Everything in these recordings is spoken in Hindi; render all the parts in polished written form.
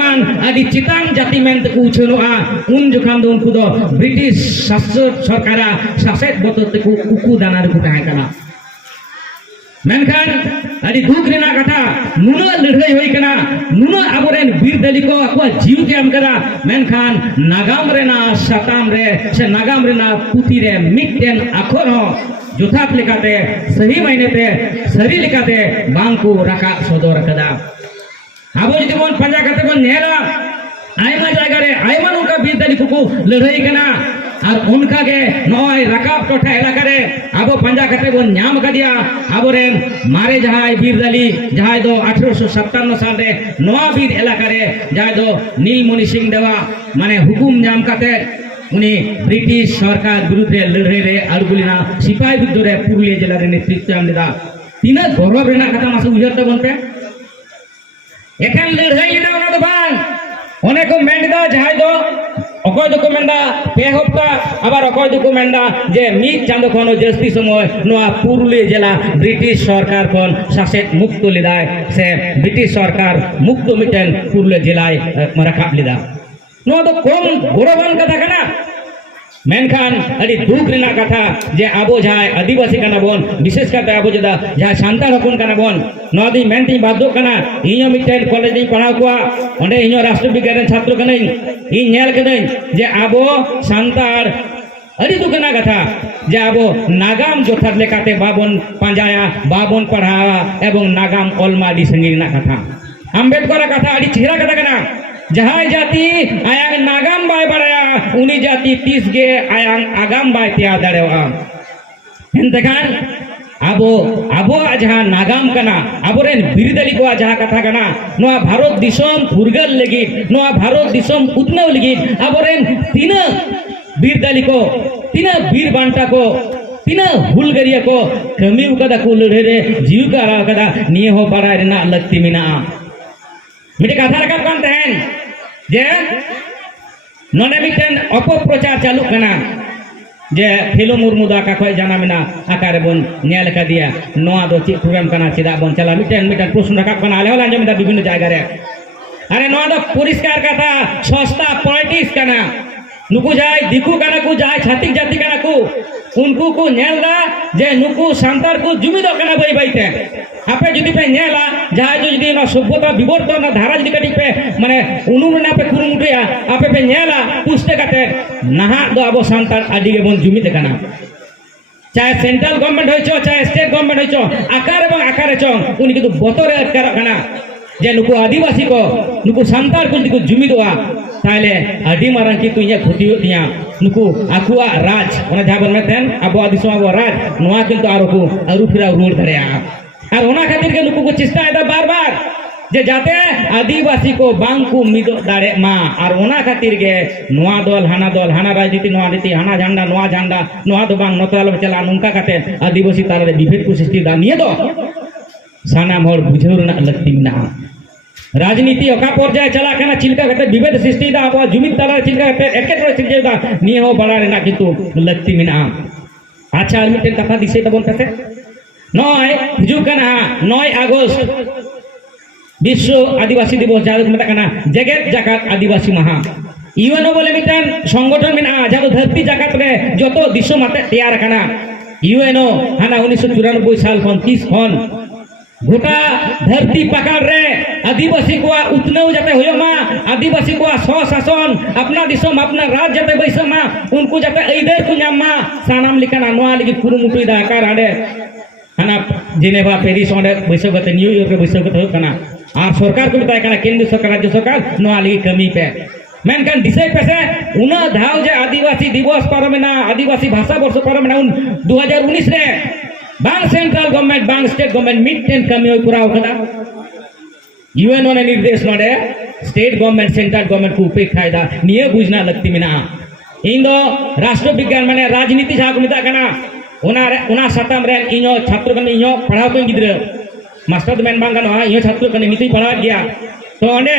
मान आदि चितान जाति मेंते को उछनुआ उन जुखान दो उनको दो ब्रिटिश शासक सरकारा शासक बतोते को उकू दाना को ताहे कना मेनखान आदि दुख रेना कथा नुना लड़ाई होई कना नुना आबोरेन वीर दली को अकवा जीव के एम कदा मेनखान नागाम रेना शताम रे से नागाम रेना पुती रे मिटन अखर हो जुथात लेकाते सही महीने ते सरी लेकाते बांको रका सदर कदा आबो जदि बोन पंजा कते बोन नेला आयमा जायगा रे आयमा उनका वीर दली को लड़ाई कना और उनका के नय रकाब टोठा इलाका रे आबो पंजा कते बोन नाम कदिया आबो रे मारे जहाय वीर दली जहाय दो 1857 साल रे नवा वीर इलाका रे जहाय दो नीलमणि सिंह देवा माने हुकुम नाम कते उनी ब्रिटिश सरकार विरुद्ध लड़ाई रे आरगुलिना सिपाही विरुद्ध रे पुरुलिया जिला रे नेतृत्व एम लेदा तीना गौरव रेना कथा मासे उजर तबन पे एखान लड़ाई लेदा ओना दो बांग ओने को मेंदा जहाय दो अकय दो को मेंदा पे हफ्ता आबार अकय दो को मेंदा जे मिट चांदो खनो जस्ती समय नोआ पुरुलिया जिला ब्रिटिश सरकार कोन शासक मुक्त लेदाय से ब्रिटिश सरकार मुक्त मिटन पुरुलिया जिलाय मरकाब लेदा नोआ दो कम गौरवान कथा कना मेनखान अड़ी दुख रेना कथा जे आबो जाय आदिवासी कना बोन विशेष करते आबो जदा जाय सांताल हपन कना बोन नदी मेंटी बादो कना इयो मिटेन कॉलेज नी पढ़ाव कोआ ओंडे इयो राष्ट्र विज्ञान छात्र कनै इ नेल कदै जे आबो सांताल अड़ी दुखना कथा जे आबो नागाम जोथार लेकाते बाबन पांजाया बाबन पढ़ावा एवं नागाम ओलमा दी संगीना कथा अम्बेडकर कथा अड़ी चेहरा कथा कना जहाय जाति आयांग नागाम बाय बड़ाया उनी जाति 30 गे आयांग आगाम बाय त्या दड़ेवा हेंतखान आबो आबो जहां नागाम कना आबोरेन बिरदली को जहां कथा कना नोआ भारत दिसम फुरगल लगी नोआ भारत दिसम उतनव लगी आबोरेन तीना बिरदली को तीना वीर बांटा को तीना हुलगरिया को कमी कदा को लड़े रे जीव का रा कदा निये हो पारा रेना लगती मिना मिटे कथा रखा कान तहन जे नोने मिटेन अपप्रचार चालू कना जे फिलो मुर्मू दा का खय जाना मिना आकारे बोन नेल का दिया नोआ दो ची प्रोग्राम कना चिदा बोन चला मिटेन प्रश्न रखा कना आले होला जमिदा विभिन्न जायगा रे अरे नोआ दो परिष्कार कथा सस्ता पॉलिटिक्स कना नुकु जाय दिकु कना को जाय छातिक जाति कना को उनको को नेलदा जे नुकु सांतार को जुमिदो कना बई बईते आपे जदि पे नेला जहां जो जदि ना सभ्यता विवर्तन धारा जदि कटी पे माने उनुना पे कुरुमुटिया आपे पे नेला पुष्टे कते नहा दो आबो सांतार आदि के बोन जुमिद कना चाहे सेंट्रल गवर्नमेंट होइचो चाहे स्टेट गवर्नमेंट होइचो आकार एवं आकारे चो उनी कितु बतरे अटकार कना जे नुकु आदिवासी को नुकु सांतार को दिकु जुमिदोआ ताले आदि मारन की तुइया खुती होतिया नुकु आकुआ राज ओना जहां बन मेथेन आबो दिसो आबो राज नोआ किंतु आरो को अरु फिरा रोड धरेया और ओना खातिर के नुकु को चेष्टा एदा बार-बार जे जाते आदिवासी को बांग को मिदो दाड़े मा और ओना खातिर के नोआ दल हाना राजनीति नोआ नीति हाना झंडा नोआ दो बांग नतराल चला नुंका काते आदिवासी तारे विभेद को सृष्टि दा निये दो सानाम हर बुझौरना लगती मिना राजनीति अका पर्याय चला कना चिलका कते विभेद सृष्टि दा अब जुमित ताला चिलका कते एकेटरे सृष्टि दा निये हो बड़ा रेना किंतु लगती मिना अच्छा मिटेन कथा दिसे तबन कते नय हिजु कना 9 अगस्त विश्व आदिवासी दिवस जादू मेता कना जगत जाकात आदिवासी महा यूएनओ बोले मिटन संगठन मेना जादू धरती जाकात रे जतो दिसो माते तैयार कना यूएनओ हाना 1994 साल खन 30 खन गोटा धरती पकड़ रे आदिवासी को उतनव जाते होयो मा आदिवासी को स्वशासन अपना दिसम अपना राज जाते बैसो मा उनको जाते ऐदेर को नाम मा सानाम लिखना नोआ लिखि कुरुमुटुई दा आकार आडे हाना जेनेवा पेरिस ओंडे बैसो गते न्यूयॉर्क बैसो गते कना और सरकार को बताय कना केंद्र सरकार राज्य सरकार नोआ लिखि कमी पे मेनकान दिसै पेसे उना धाव जे आदिवासी दिवस पारमेना आदिवासी भाषा वर्ष पारमेना 2019 रे बांग सेंट्रल गवर्नमेंट बांग स्टेट गवर्नमेंट मिटन कमी होय पुरा होकदा यूएनओ ने निर्देश नोडे स्टेट गवर्नमेंट सेंट्रल गवर्नमेंट को उपेक्षा दा निये बुझना लगती मिना इन दो राष्ट्र विज्ञान माने राजनीति जहां को मिता कना उना सतम रे इनो छात्र कने इनो पढ़ाव को गिद्र मास्टर मेन बांग कना इनो छात्र कने निति पढ़ा गया तो ओंडे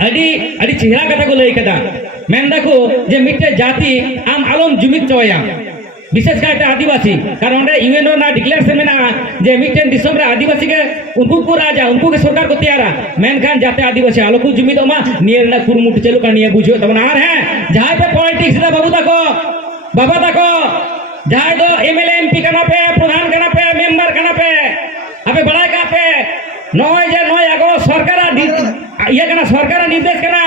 अड़ी चेहरा कथा को लई कदा मेन दाको जे मिटे जाति आम आलम जुमित चोया विशेष कायते आदिवासी कारण यूएनओ ना डिक्लेरेशन में जे मिट्टन दिसम रे आदिवासी के उनको को राजा उनको के सरकार को तैयारा मेनखान जाते आदिवासी आलो को जुमी दमा नियर ना कुरमुट चलो का निये बुझो तब ना है जहां पे पॉलिटिक्स दा बाबा तको जहां दो एमएलए एमपी कना पे प्रधान कना पे मेंबर कना पे अबे बड़ा का पे 9 अगस्त सरकार ये कना सरकार निर्देश कना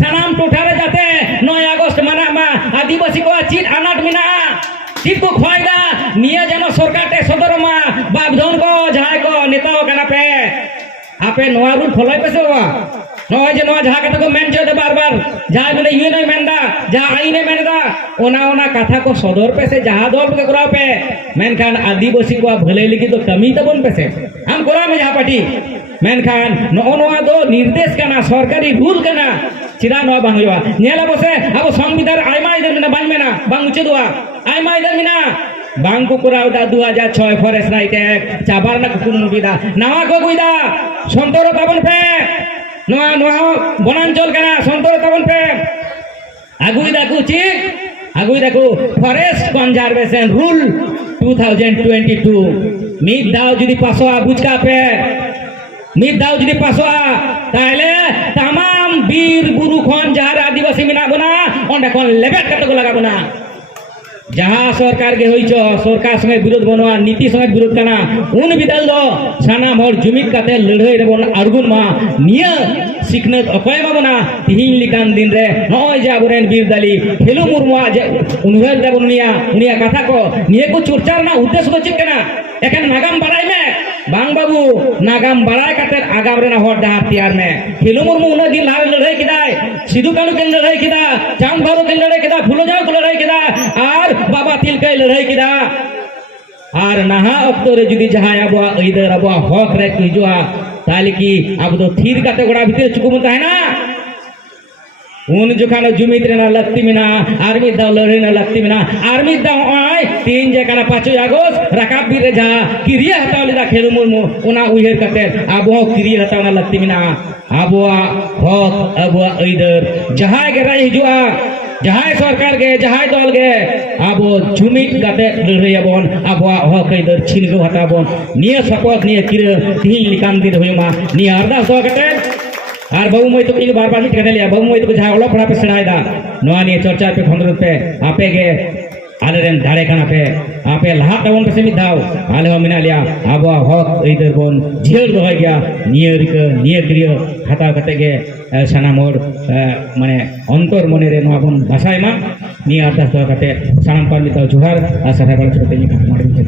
सनाम टोठारे जाते 9 अगस्त मना मा आदिवासी को चीज अनाट मिना चीज को फायदा निया जनो सरकार ते सदर मा बागधन को जहां को नेता कना पे आपे नोआ रूल फॉलो पे से हुआ नोआ जे नोआ जहां कते को मेन जो बार-बार जहां मैंने यूएनओ मेनदा जहां आईने मेनदा ओना कथा को सदर पे से जहां दल के करा पे मेनखान आदिवासी को भले लिखी तो कमी तबन पे से हम करा में जहां पार्टी मेनखान नोआ दो निर्देश कना सरकारी रूल कना चिरा नोआ बांग हुआ नेला बसे अब संविधान आइमा इधर में बांग में ना बांग उचे दुआ आइमा इधर में ना बांग को कराव दा 2006 फॉरेस्ट राइट एक्ट चाबार ना कुकुन बिदा नवा को गुइदा संतोर ताबन पे नोआ वनांचल कना संतोर ताबन पे आगुइदा को चिक आगुइदा को फॉरेस्ट कंजर्वेशन रूल 2022 मिद दाव जुदी पासवा बुचका पे मिद दाव जुदी पासवा ताइले तमाम बीर बुरु खन जहार आदिवासी मिना बना ओंडे कोन लेबेट कते को लगाबो ना जहां सरकार के होइछो सरकार संगे विरोध बनवा नीति संगे विरोध कना उन बिदल दो सानाम हर जुमित काते लड़ाई रे बन अर्गुन मा निया सिखनत अकय माबना तिहिन लिकान दिन रे नय जे आबरेन बीर दाली खेलु मुर्मु जे उनहर दे बनिया उनिया कथा को निये को चर्चा ना उद्देश्य को चिक कना एखन नागाम बाराय में बांग बाबू नागाम बाराय काते आगाम रे ना हर डहार तैयार में खेलु मुर्मु उन दिन लार लड़ाई किदाय सिधु कालू के लड़ाई किदा चांद बाबू के लड़ाई किदा फुलो जाओ के लड़ाई किदा आर बाबा तिलका लड़ाई किदा आर नहा अक्तो रे जुदी जहां अब इधर अब हक रे हिजुआ ताले की अब तो थीर काते गोड़ा भीतर चुकुम है ना उन जुखानो जुमित रे ना लगती मिना आर्मी दाव लड़े ना लगती मिना आर्मी दाव आय 3 जे काना 5 अगस्त रकाब बीर जा किरिया हटाव लेदा खेलु मुर्मु उना उहेर काते अब किरिया हटाव ना लगती मिना अबवा हक अबवा इधर जहां के रे हिजुआ जहां सरकार के जहां दल के अब जुमित गाते लड़ाई बन अब हक इधर छीन को हटाबन निये सपोर्ट निये किर तिहिन लिकान दिन होयमा निये अरदास दो कते आर बाबू मई तो की बार-बार लिख के लिया बाबू मई तो जहां ओला पड़ा पे सड़ायदा नोआ निये चर्चा पे खंडर पे आपे के आले रेन धारे काना पे आपे लहा तवन पे से दाव आले हो मिना लिया अब हक इधर बन झेल दो गया निये क्रिया हटा कते के सानामोर माने अंतर मने रे नोआ बन भाषाय मा निये अरदास दो कते सानाम परमित जोहार आ सारा बल छते नि